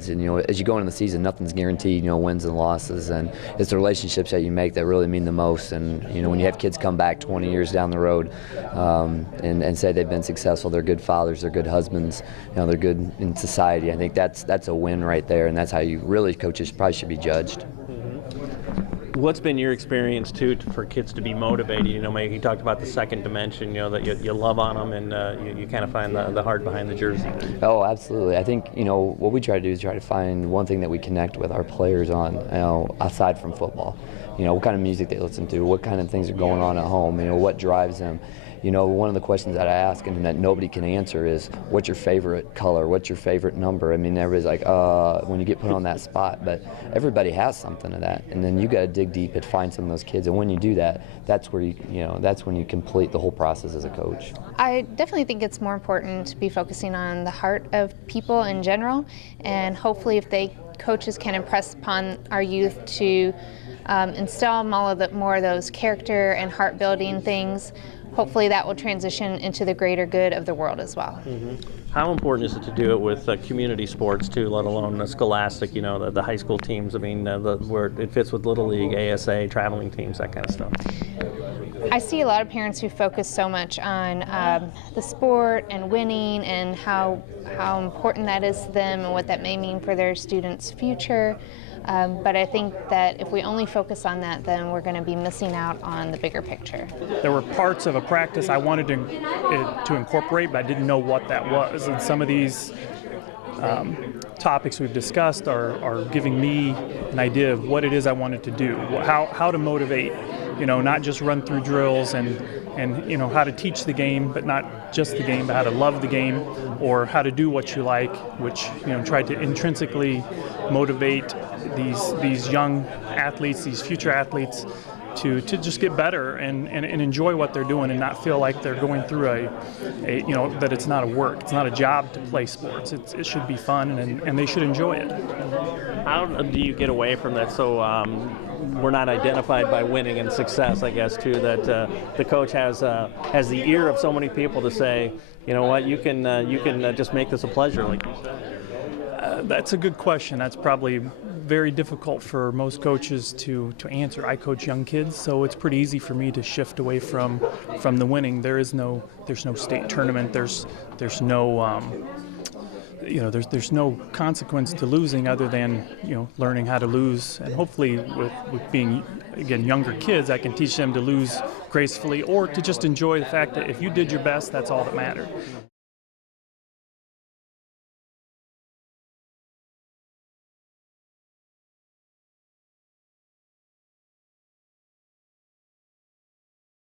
And, as you go into the season, nothing's guaranteed, wins and losses, and it's the relationships that you make that really mean the most. And, when you have kids come back 20 years down the road and say they've been successful, they're good fathers, they're good husbands, they're good in society, I think that's a win right there, and that's how you really, coaches probably should be judged. What's been your experience, too, for kids to be motivated? Maybe you talked about the second dimension, that you love on them and you kind of find the heart behind the jersey. Oh, absolutely. I think, what we try to do is try to find one thing that we connect with our players on, aside from football. What kind of music they listen to, what kind of things are going on at home, what drives them. One of the questions that I ask and that nobody can answer is, what's your favorite color? What's your favorite number? I mean, everybody's like, when you get put on that spot, but everybody has something of that. And then you got to dig deep and find some of those kids. And when you do that, that's where that's when you complete the whole process as a coach. I definitely think it's more important to be focusing on the heart of people in general. And hopefully if coaches can impress upon our youth to instill more of those character and heart-building things, hopefully that will transition into the greater good of the world as well. Mm-hmm. How important is it to do it with community sports too, let alone scholastic, the high school teams? I mean, where it fits with Little League, ASA, traveling teams, that kind of stuff. I see a lot of parents who focus so much on the sport and winning and how important that is to them and what that may mean for their students' future. But I think that if we only focus on that, then we're going to be missing out on the bigger picture. There were parts of a practice I wanted to incorporate, but I didn't know what that was. And some of these topics we've discussed are giving me an idea of what it is I wanted to do, how to motivate, not just run through drills and how to teach the game, but not just the game, but how to love the game, or how to do what you like, which try to intrinsically motivate these young athletes, these future athletes, to just get better and enjoy what they're doing and not feel like they're going through that it's not a work, it's not a job to play sports. It should be fun and they should enjoy it. How do you get away from that so we're not identified by winning and success, I guess, too, that the coach has the ear of so many people to say, what, you can just make this a pleasure, like you said? That's a good question. That's probably very difficult for most coaches to answer. I coach young kids, so it's pretty easy for me to shift away from the winning. There's no state tournament. There's no there's no consequence to losing other than learning how to lose. And hopefully with being, again, younger kids, I can teach them to lose gracefully or to just enjoy the fact that if you did your best, that's all that mattered.